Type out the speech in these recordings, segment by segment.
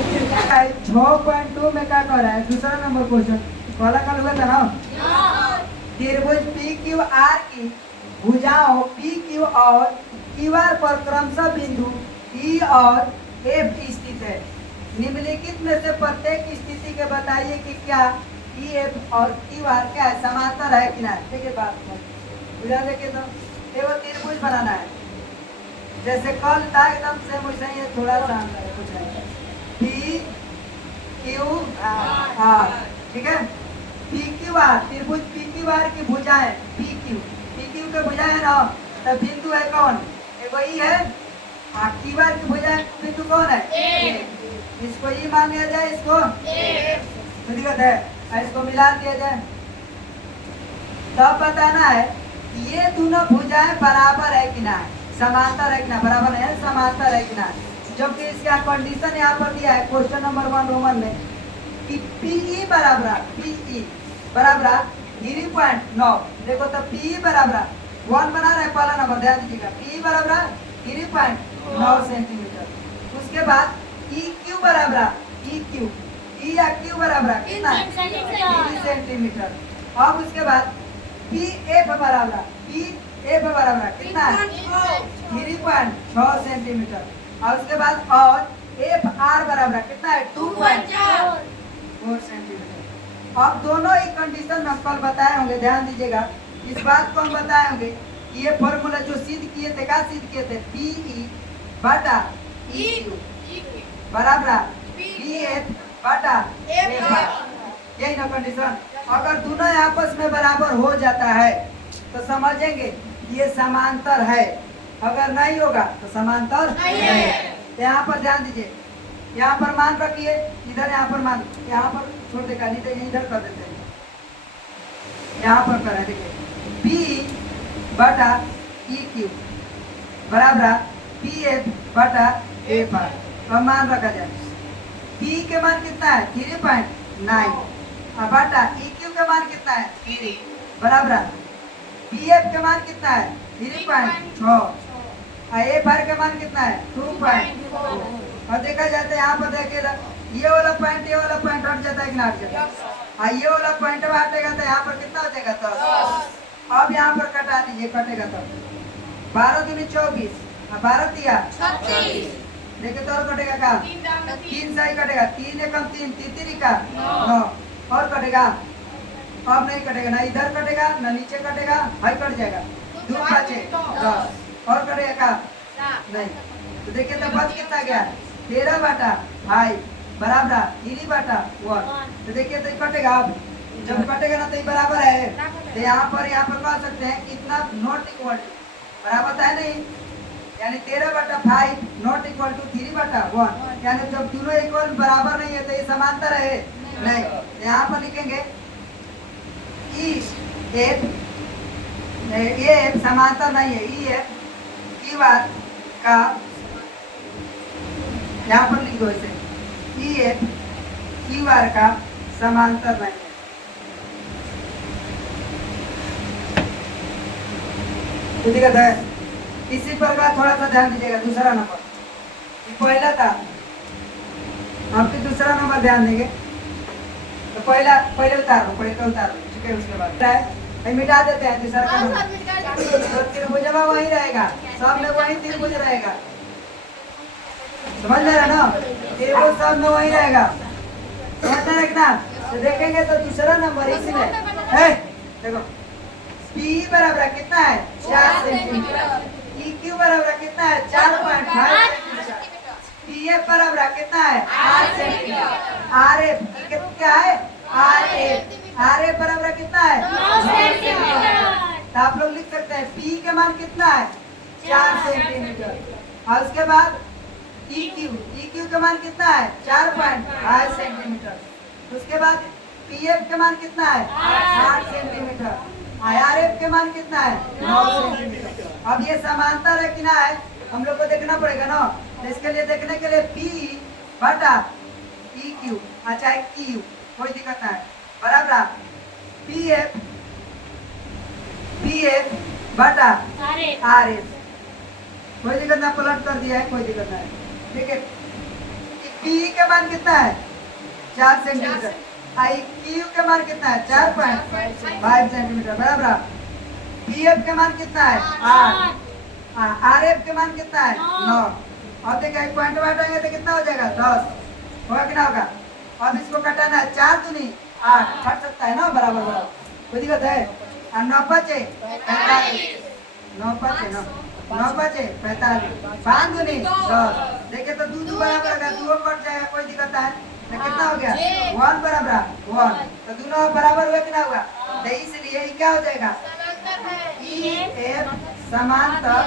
6.2 में क्या कर रहा है? दूसरा नंबर क्वेश्चन पहला कल हुआ था ना। त्रिभुज पी क्यू आर की भुजाओं पी क्यू और क्यू आर पर क्रमशः बिंदु ई और एफ स्थित है। निम्नलिखित में से प्रत्येक स्थिति के बताइए कि क्या ई एफ और क्यू आर क्या है, समांतर है कि नहीं। देखिए बात बुझा देखिए तो एगो त्रिभुज बनाना है, जैसे कल था एकदम सेम वैसे ही थोड़ा सा अंतर है, कुछ है पी क्यू आर, ठीक है। पी क्यू आर त्रिभुज पी क्यू आर की भुजाएं पी क्यू के भुजाएं है ना, तो बिंदु है कौन, एगो ई है। क्यू आर की भुजाएं बिंदु कौन है, इसको ई मान लिया जाए, इसको तो दिक्कत है, इसको मिला दिया जाए। तब बताना है कि ये दोनों भुजाएं बराबर है कि नहीं, समांतर है कि नहीं, बराबर है समांतर है कि नहीं। जबकि इसका कंडीशन यहाँ पर दिया है क्वेश्चन नंबर 1 रोमन में कि पीई बराबर 3.9। देखो तो पी बराबर 1 बना रहे पहला नंबर, ध्यान दीजिएगा पी बराबर 3.9 सेंटीमीटर। उसके बाद ई क्यू बराबर ई या क्यू बराबर कितना, 3 सेंटीमीटर। अब उसके बाद पी एफ बराबर कितना, 3.6 सेंटीमीटर। और उसके बाद और एफ आर बराबर कितना है, 2.4 सेंटीमीटर। अब दोनों ही कंडीशन हम कल बताए होंगे, ध्यान दीजिएगा इस बात को हम बताए होंगे कि ये फॉर्मूला जो सिद्ध किए थे, क्या सिद्ध किए थे, पी ई बटा ई क्यू बराबर पी एफ बटा एफ आर, यही ना कंडीशन। अगर दोनों आपस में बराबर हो जाता है तो समझेंगे ये समांतर है, अगर नहीं होगा तो समांतर नहीं है। यहाँ पर ध्यान दीजिए, यहाँ पर मान रखिए, इधर यहाँ पर मान, यहाँ पर छोड़ देगा नहीं तो इधर कर देते हैं, यहाँ पर करें। देखिए P बटा ई क्यू बराबर पी एफ बटा एफ आर। तो मान रखा जाए P के मान कितना है, 3.9 बटा ई क्यू के मान कितना है, 3 बराबर पी एफ के मान कितना है, 3.6 एफ आर का मान कितना है, 2.4। और देखा जाता है यहाँ पर देखिएगा ये वाला पॉइंट हट जाता है कि ना हट जाता है, ये वाला पॉइंट हटेगा तो यहाँ पर कितना हो जाएगा, 10। अब यहाँ पर कटा दीजिए, कटेगा तो 12 दूनी 24, 12 दिया 36। देखिए तो और कटेगा का 3 से ही कटेगा, 3 एकम 3 तीन का 9 और कटेगा। अब नहीं कटेगा, ना इधर कटेगा ना नीचे कटेगा, भाई कट जाएगा, 2 5 10 और कटेगा का नहीं। तो देखिए तो बच कितना गया, 13 बटा 5 बराबर 3 बटा 1। तो देखिए तो कटेगा, अब जब कटेगा ना तो ये बराबर है, तो यहाँ पर कह सकते हैं इतना नॉट इक्वल टू बराबर है नहीं, यानी 13 बटा 5 नॉट इक्वल टू 3 बटा 1, यानी जब दोनों इक्वल बराबर नहीं है तो ये समांतर है नहीं। तो यहाँ पर लिखेंगे ई एफ, ये समांतर नहीं है, ई एफ क्यू आर का, यहाँ पर लिख दो इसे, ई एफ क्यू आर का समांतर नहीं है। तो दिक्कत है, इसी प्रकार थोड़ा सा ध्यान दीजिएगा। दूसरा नंबर पहला था, अब फिर दूसरा नंबर ध्यान देंगे। तो पहले उतार लो, ठीक है। उसके बाद मिटा देते हैं दूसरा का नंबर, त्रिभुज वही रहेगा, सब में वही त्रिभुज रहेगा, समझ रहे ना, त्रिभुज सब में वही रहेगा, समझ रहे ना। तो देखेंगे तो दूसरा नंबर इसमें है, देखो P बराबर कितना है, 4 सेंटीमीटर, ई क्यू बराबर कितना है, 4.5 सेंटीमीटर, पी एफ बराबर कितना है, 8 सेंटीमीटर, आर एफ क्या है, आर एफ बराबर कितना है, 9 सेंटीमीटर। तो आप लोग लिख सकते हैं P के मान कितना है, 4 सेंटीमीटर। और उसके बाद ई क्यू के मान कितना है, 4.5 सेंटीमीटर। उसके बाद पी एफ के मान कितना है, 8 सेंटीमीटर, आर एफ के मान कितना है, 9 सेंटीमीटर। अब ये समांतर है कि ना है, हम लोग को देखना पड़ेगा ना। तो इसके लिए देखने के लिए P बटा ई क्यू, अच्छा क्यू कोई दिक्कत नहीं, बराबर पी एफ बटा आर एफ, कोई दिक्कत ना, पलट कर दिया है, कोई दिक्कत नहीं। ठीक है, पी का मान कितना है 4 सेंटीमीटर। आई क्यू का मान कितना है 4.5 सेंटीमीटर बराबर। पी एफ का मान कितना है 8। आर एफ का मान कितना है 9। अब देखिए एक पॉइंट बांटेंगे तो कितना हो जाएगा 10 होगा कि ना होगा। अब इसको कटाना है 4 दूनी 8 कट सकता है ना बराबर बराबर कोई दिक्कत है। और 9 5 45 9 5 9 9 5 45 5 दूनी 10 देखिए तो दो बराबर होगा 2 कट जाएगा कोई दिक्कत है तो कितना हो गया 1 बराबर 1 तो दोनों बराबर हुए कि ना हुआ तो इसलिए ये क्या हो जाएगा ई एफ समांतर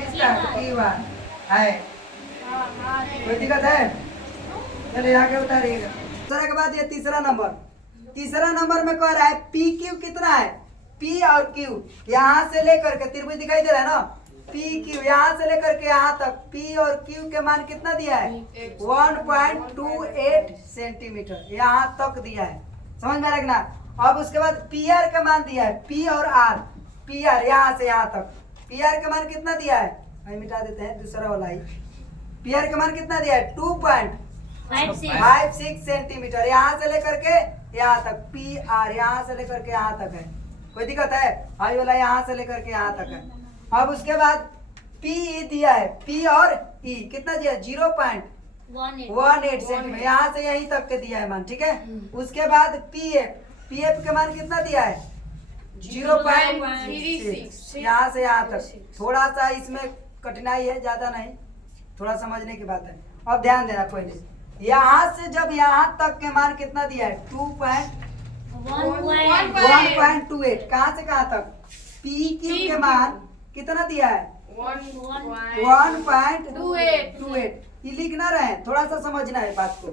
इसका E1 है कोई दिक्कत है। चलिए आगे उतारिएगा। दूसरे के बाद ये तीसरा नंबर में कह रहा है पी क्यू कितना है पी और क्यू यहाँ से लेकर के त्रिभुज दिखाई दे रहा है ना पी क्यू यहाँ से लेकर के यहाँ तक पी और क्यू के मान कितना दिया है 1.28 सेंटीमीटर यहाँ तक दिया है समझ में रखना। अब उसके बाद पी आर का मान दिया है पी और आर पी आर यहाँ से यहाँ तक पी आर का मान कितना दिया है भाई मिटा देते हैं दूसरा वाला ही पी आर का मान कितना दिया है 2.56 सेंटीमीटर यहाँ से लेकर के यहाँ तक पी आर यहाँ से लेकर के यहाँ तक है कोई दिक्कत है आई वाला यहाँ से लेकर के यहाँ तक है। अब उसके बाद पी ई दिया है पी और ई कितना दिया 0.18 सेंटीमीटर यहाँ से यहीं तक के दिया है मान ठीक है। उसके बाद पी एफ का मान कितना दिया है 0.36 यहाँ से यहाँ तक थोड़ा सा इसमें कठिनाई है ज्यादा नहीं थोड़ा समझने की बात है। अब ध्यान देना पहले यहाँ से जब यहाँ तक के मान कितना दिया है 1.28 कहाँ से कहाँ तक पी क्यू के मान कितना दिया है 1.28 ये लिखना रहे थोड़ा सा समझना है बात को।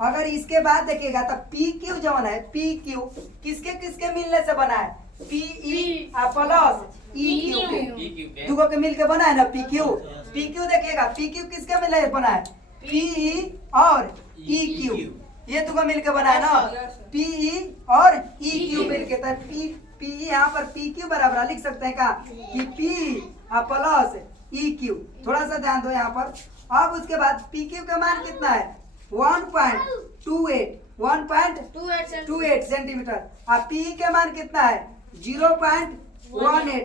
अगर इसके बाद देखिएगा तो पी क्यू जो है पी क्यू किसके किसके मिलने से बना है P E plus E Q दुगो के मिल के बना है ना पी क्यू देखिएगा पी क्यू किसके मिलने से बना है पी ई और ई क्यू ये दुगो मिल के बना है ना पी ई और ई क्यू मिल के तो पी यहाँ पर पी क्यू बराबर लिख सकते हैं का कि पी प्लस ई क्यू थोड़ा सा ध्यान दो यहाँ पर। अब उसके बाद पी क्यू का मान कितना है 1.28 सेंटीमीटर और पी के मान कितना है 0.18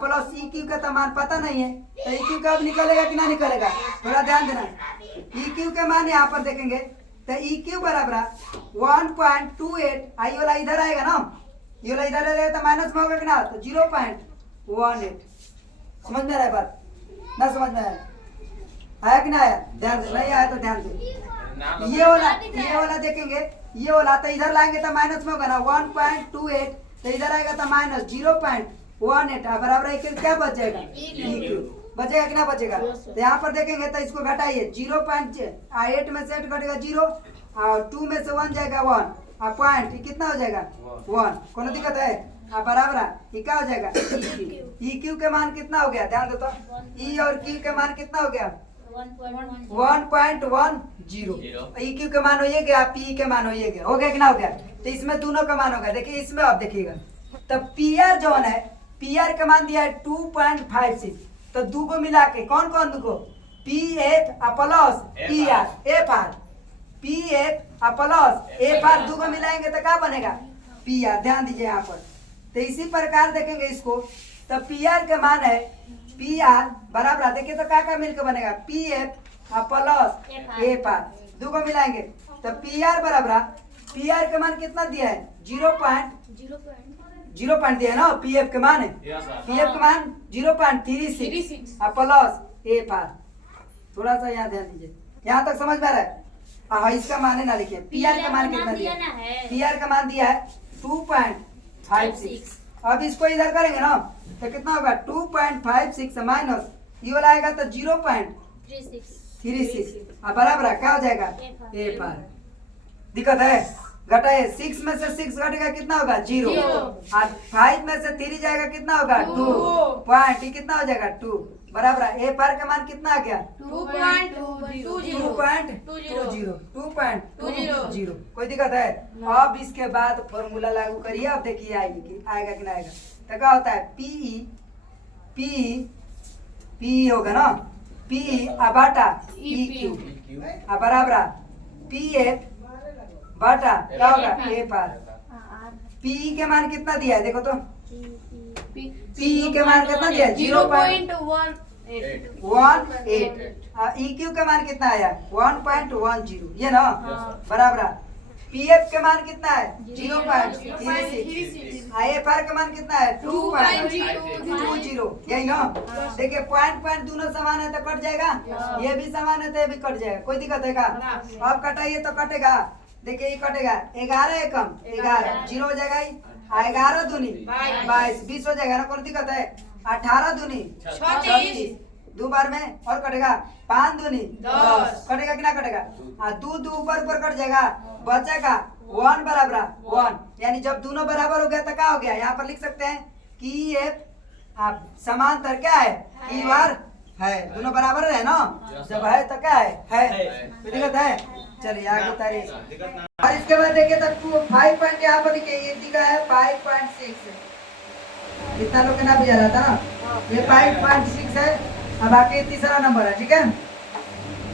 प्लस ई क्यू का तो मान पता नहीं है तो ई क्यू का अब निकलेगा कि ना निकलेगा थोड़ा ध्यान देना। ई क्यू के मान यहाँ पर देखेंगे तो ई क्यू बराबर 1.28 आई वाला इधर आएगा ना ये वाला इधर आएगा तो माइनस में होगा कि ना तो 0.18 समझ में आ रहा है बात ना समझ में आया कि ना आया ध्यान से नहीं आया तो ध्यान से ये वाला देखेंगे ये वाला तो इधर लाएंगे तो माइनस में होगा ना 1.28 तो इधर आएगा तो माइनस 0.18 बराबर है क्या बच जाएगा बचेगा कि ना बचेगा तो यहाँ पर देखेंगे तो इसको घटाइए 0.8 में से 8 घटेगा 0 और 2 में से 1 जाएगा 1 और पॉइंट कितना हो जाएगा 1 कोनो दिक्कत है बराबर ये क्या हो जाएगा ई क्यू के मान कितना हो गया ध्यान दो तो ई और क्यू के मान कितना हो गया 1.10 ई क्यू के मान हो गया पी के मान हो गया कि ना हो गया तो इसमें दोनों का मान होगा देखिए इसमें अब देखिएगा तो पी आर जो है पी आर का मान दिया है 2.56 तो दो को मिला के कौन कौन दो P F plus P R F R P F plus F R दो को मिलाएंगे तो क्या बनेगा पी आर ध्यान दीजिए यहाँ पर। तो इसी प्रकार देखेंगे इसको तो पी आर का मान है पी आर बराबर देखिए तो क्या मिलकर बनेगा P F plus F R दो को मिलाएंगे तो पी आर बराबर पी आर का मान कितना दिया है 0 पॉइंट दिया है ना पी एफ के मान है पी एफ के मान 0.36 प्लस एफ आर थोड़ा सा यहाँ ध्यान दीजिए यहाँ तक समझ में आ रहा है। हाँ इसका मान है ना लिखिए पी आर का मान कितना दिया पी आर का मान दिया है 2.56 अब इसको इधर करेंगे ना तो कितना होगा 2.56 माइनस ये वाला आएगा तो 0.36 बराबर क्या हो जाएगा ए पर दिक्कत है घटाए 6 में से 6 घटेगा कितना होगा 0 और 5 में से 3 जाएगा कितना होगा 2 पॉइंट कितना हो जाएगा 2 बराबर ए पर का मान कितना आ गया 2.20 कोई दिक्कत है। अब इसके बाद फॉर्मूला लागू करिए अब देखिए आएगा कि ना आएगा तो क्या होता है पी होगा ना पी बाटा ई क्यू बराबर पी एफ बटा क्या होगा ए पार। पी के मान कितना दिया है देखो तो, पी के मान कितना दिया है 0.18। EQ के मान कितना आया 1.10 ये ना बराबर। पीएफ के मान कितना है 0.36। IFR के मान कितना है 2.20 यही ना। देखिए पॉइंट दोनों समान है तो कट जाएगा, ये भी समान है तो ये भी कट जाएगा, कोई दिक्कत है का? अब कटाइए तो कटेगा, देखिए ये कटेगा 11 एकम 11 जीरो हो जाएगा, 11 दूनी 22 20 हो जाएगा ना, कोई दिक्कत है? 18 दूनी 36 दो बार में और कटेगा, 5 दूनी 10 कटेगा कि ना कटेगा? हाँ दो ऊपर कट जाएगा, बचेगा 1 बराबर 1। यानी जब दोनों बराबर हो गया तो क्या हो गया? यहाँ पर लिख सकते हैं कि ये समांतर क्या है? ई बार है, दोनों बराबर है ना, जब है तो क्या है? कोई दिक्कत है? चलिए आगे बताइए। और इसके बाद देखिए तो 5 पॉइंट यहाँ पर देखिए ये दिखा है 5.6 कितना लोग के ना बुझा रहा था ना, ये 5.6 है। अब आके तीसरा नंबर है, ठीक है?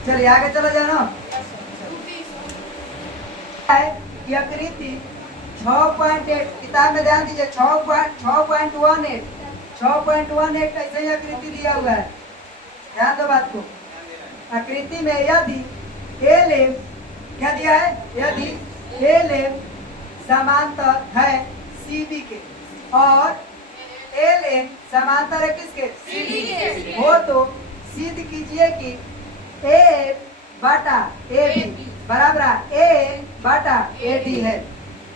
चलिए आगे चला जाए ना। ये आकृति 6.8 किताब में ध्यान दीजिए 6.18 ऐसे ही आकृति दिया हुआ है, ध्यान दो बात को। आकृति में यदि एल क्या दिया है? यदि एल समांतर है सीबी के और एल समांतर है किसके? सीडी के हो तो सिद्ध कीजिए कि ए बटा ए बी बराबर ए बटा ए डी है।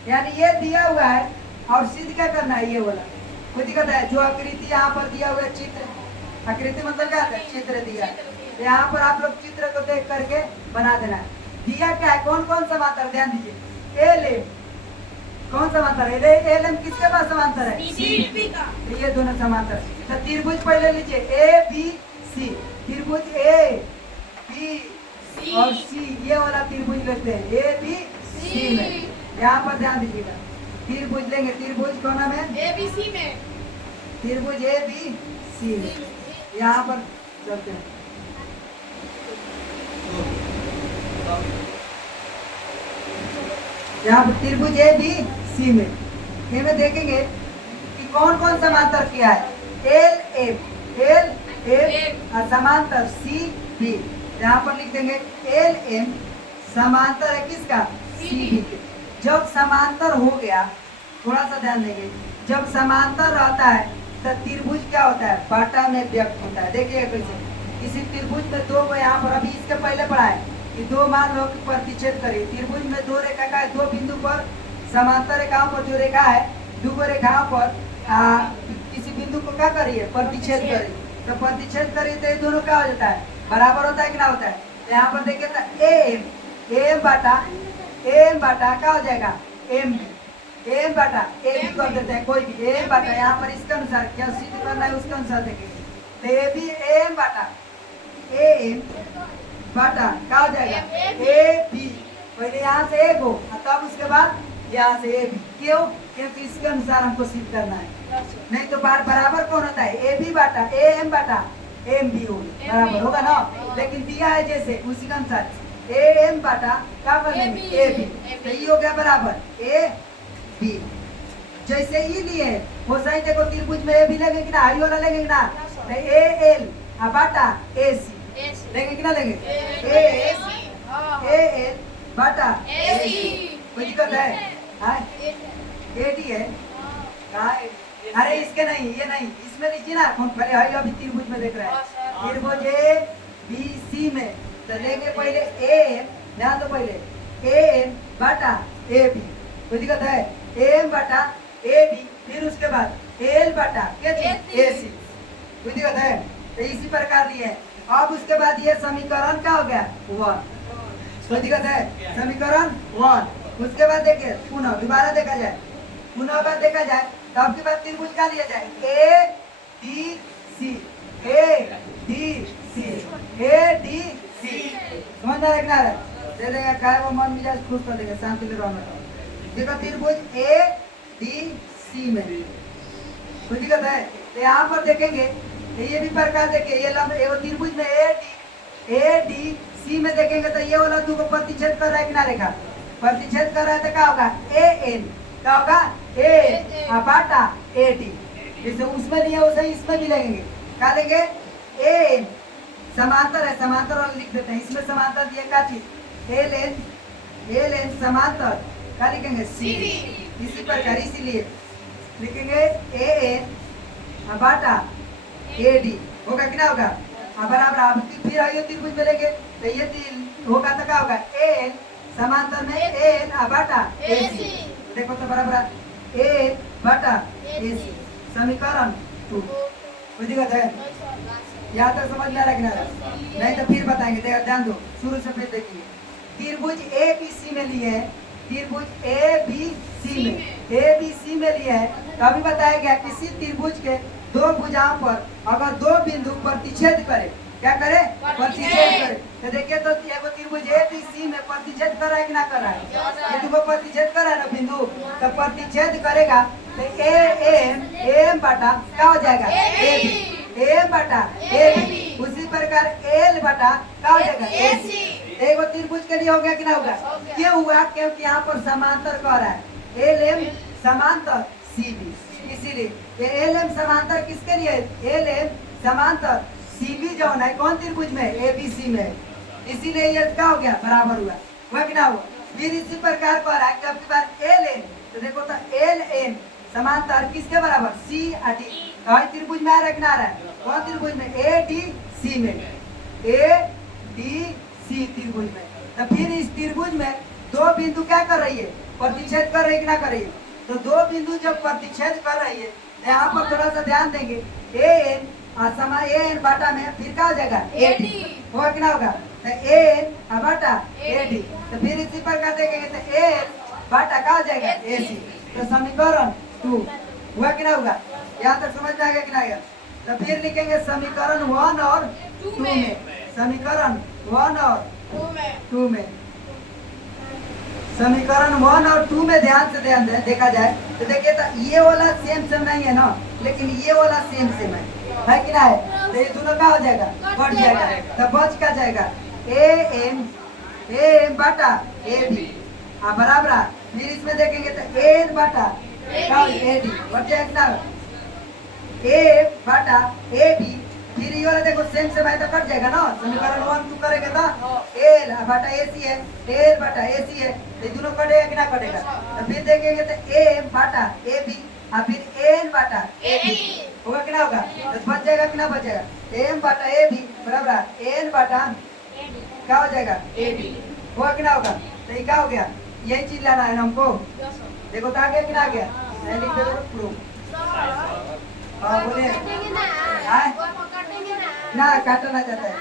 यानी ये दिया हुआ है और सिद्ध क्या करना है? ये वाला कोई दिक्कत है? जो आकृति यहाँ पर दिया हुआ है चित्र, आकृति मतलब क्या है? चित्र दिया है, यहाँ पर आप लोग चित्र को देख करके बना देना है। दिया क्या है? कौन कौन समांतर? ध्यान दीजिए एल एम कौन समांतर है? एल एम किसके पास समांतर है? सीडी का। तो ये दोनों समांतर। तो त्रिभुज पहले लीजिए ए बी सी, त्रिभुज ए बी और सी, ये वाला त्रिभुज लेते हैं ए बी सी में। यहाँ पर ध्यान दीजिएगा त्रिभुज लेंगे, त्रिभुज कौन नाम है? ए बी सी में, त्रिभुज ए बी सी में। यहाँ पर चलते हैं, यहाँ पर त्रिभुज ए बी सी में में देखेंगे कि कौन कौन समांतर किया है? एल एम समांतर सी बी। यहाँ पर लिख देंगे एल एम समांतर है किसका? सी बी के। जब समांतर हो गया, थोड़ा सा ध्यान देंगे, जब समांतर रहता है तो त्रिभुज क्या होता है? बटा में व्यक्त होता है। देखिए कैसे किसी त्रिभुज में दो को यहाँ पर अभी इसके पहले पढ़ा है कि दो मान लो कि प्रतिच्छेद करिए। त्रिभुज में दो रेखा का है, दो बिंदु पर समांतर रेखाओं पर जो रेखा है दो रेखाओं पर किसी बिंदु को क्या करिए? प्रतिच्छेद करिए। तो प्रतिच्छेद करिए तो ये दोनों क्या हो जाता है? बराबर होता है कि ना होता है? तो यहाँ पर देखिए तो एम बटा क्या हो जाएगा? एम बटा ए बी कर देते हैं, कोई भी एम बटा यहाँ पर इसके अनुसार क्या सिद्ध करना है उसके अनुसार देखेंगे। तो ए बी एम बटा क्या हो जाएगा? ए बी पहले यहाँ से एक हो तब उसके बाद यहाँ से ए बी। क्यों? क्योंकि इसके अनुसार हमको सिद्ध करना है, नहीं तो बराबर कौन होता है? ए बी बटा ए एम बटा एम बी बराबर होगा ना। लेकिन दिया है जैसे उसी के अनुसार ए एम बटा क्या बनेंगे? A B. तो ये हो गया बराबर ए बी। जैसे ई लिए वो सही देखो त्रिभुज में ए बी लेंगे कि ना? आई वाला लेंगे कि ना? तो ए एल बटा ए सी लेंगे कि ना लेंगे? ए एल बटा ए सी। कोई दिक्कत है? ए डी है कहाँ? अरे इसके नहीं, ये नहीं, इसमें लीजिए ना। पहले हाई अभी त्रिभुज में देख रहे हैं, त्रिभुज ए बी सी में तो लेंगे पहले ए एम, ध्यान दो पहले ए एम बटा ए बी। कोई दिक्कत है? ए एम बटा ए बी, फिर उसके बाद एल बटा ए सी। कोई दिक्कत है? तो इसी प्रकार लिए है। अब उसके बाद ये समीकरण क्या हो गया? 1। कोई दिक्कत है? समीकरण 1। उसके बाद देखिए पुनः दोबारा देखा जाए, पुनः बार देखा जाए तब के बाद त्रिभुज का लिया जाए A D C, A D C, A D C. समझ में रखना है, दे देगा क्या वो मन मिजाज खुश कर देगा, शांति से रहना। देखो त्रिभुज ए डी सी में कोई दिक्कत है? तो यहाँ पर देखेंगे ये भी प्रकार देखिए, ये लंब एगो त्रिभुज में ए डी ए डी सी में देखेंगे तो ये वाला दो को प्रतिच्छेद कर रहा है कि ना रेखा, प्रतिच्छेद कर रहा है तो क्या होगा ए एन, क्या होगा ए बाटा ए डी। जैसे उसमें लिया वैसे इसमें भी लेंगे, क्या लेंगे ए एन, समांतर है समांतर वाला लिख देते हैं, इसमें समांतर दिया क्या चीज एल एन समांतर क्या लिखेंगे सी डी। इसी प्रकार इसीलिए लिखेंगे A N Bata A D होगा कि ना होगा। बराबर आप फिर आइए त्रिभुज में लेंगे तो ये होगा तो क्या होगा ए एन समांतर में ए एन बाटा ए सी। देखो तो बराबर ए एन बाटा ए सी समीकरण 2 कोई दिक्कत है यहाँ तक समझ में आ रहा कि नहीं तो फिर बताएंगे। देखो ध्यान दो शुरू से फिर देखिए त्रिभुज ए बी सी में लिए है, त्रिभुज ए बी सी में लिए है तो अभी बताया गया किसी त्रिभुज के दो भुजाओं पर अगर दो बिंदु प्रतिच्छेद करे, क्या करे प्रतिच्छेद करे तो देखिए तो एगो त्रिभुज ए बी सी में प्रतिच्छेद कर रहा है कि ना कर रहा है, ये दो प्रतिच्छेद कर रहा है ना बिंदु, तो प्रतिच्छेद करेगा तो ए एम बटा क्या हो जाएगा ए बी, एम बटा ए बी। उसी प्रकार एल बटा क्या हो जाएगा ए सी। एगो त्रिभुज के लिए हो गया कि ना होगा, क्यों हुआ क्योंकि यहाँ पर समांतर कह रहा है एल एम समांतर सी बी, इसीलिए एल एम समांतर किसके लिए एल एम समांतर सी बी जो है कौन त्रिभुज में ए बी सी में, इसीलिए ये क्या हो गया बराबर हुआ कि ना हुआ। फिर इसी प्रकार कह रहा है कि आपके पास एल एन तो देखो तो एल एन समांतर किसके बराबर सी डी, कौन त्रिभुज में आ रहा है कि ना आ रहा है कौन त्रिभुज में ए डी सी में, ए डी सी त्रिभुज में। तो फिर इस त्रिभुज में दो बिंदु क्या कर रही है प्रतिच्छेद कर रही है कि ना कर रही है, तो दो बिंदु जब प्रतिच्छेद कर रही है तो यहाँ पर थोड़ा सा ध्यान देंगे ए एन ए एन बाटा में फिर क्या हो जाएगा ए डी होगा कि ना होगा, तो A N Bata A D. तो फिर इसी प्रकार देखेंगे तो ए एन बाटा क्या हो जाएगा ए सी। तो समीकरण 2 हुआ कि ना होगा, यहाँ तक समझ में आ गया कि ना आएगा। तो फिर लिखेंगे समीकरण 1 और 2 में, समीकरण 1 और 2 में, समीकरण 1 और 2 में ध्यान से देखा जाए तो देखिए तो ये वाला सेम नहीं है ना, लेकिन ये वाला सेम है कि ना है, तो ये दोनों क्या हो जाएगा बढ़ जाएगा, तो बच क्या जाएगा A M Bata A B बराबर। फिर इसमें देखेंगे तो A N Bata A D बढ़ जाएगा ना, ए बाटा ए बी। फिर ये वाला देखो सेम है तो कट जाएगा ना, समीकरण 1 2 करेंगे तो एल बाटा ए सी है, एल बाटा ए सी है, तो दोनों कटेगा कि ना कटेगा। तो फिर देखेंगे तो ए बाटा ए बी फिर एन बाटा ए बी होगा कि ना होगा, तो बच जाएगा कि ना बच जाएगा एम बाटा ए बी बराबर एन बाटा क्या हो जाएगा ए बी होगा कि ना होगा। तो ये क्या हो गया यही चीज लाना है ना हमको, देखो तो आ गया कि ना आ गया, नहीं लिख दे प्रूफ। हाँ बोलिए ना काटना चाहता है।